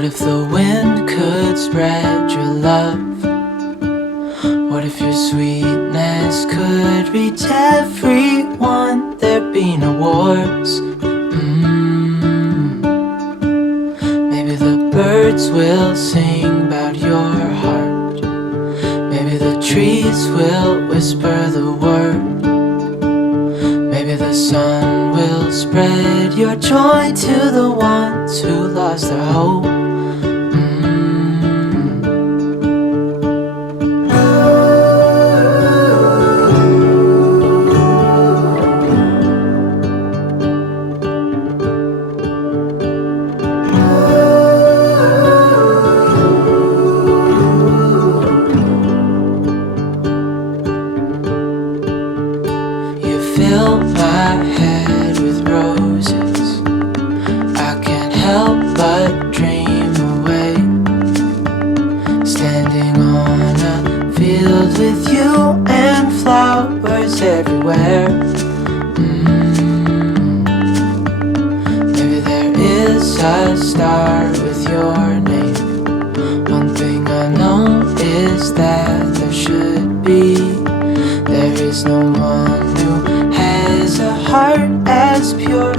What if the wind could spread your love? What if your sweetness could reach everyone? There'd be no wars. Maybe the birds will sing about your heart. Maybe the trees will whisper the word. Maybe the sun will spread your joy to the ones who lost their hope. Fill my head with roses. I can't help but dream away, standing on a field with you and flowers everywhere. Maybe there is a star with your name. One thing I know is that there should be. There is no one who has a heart as pure.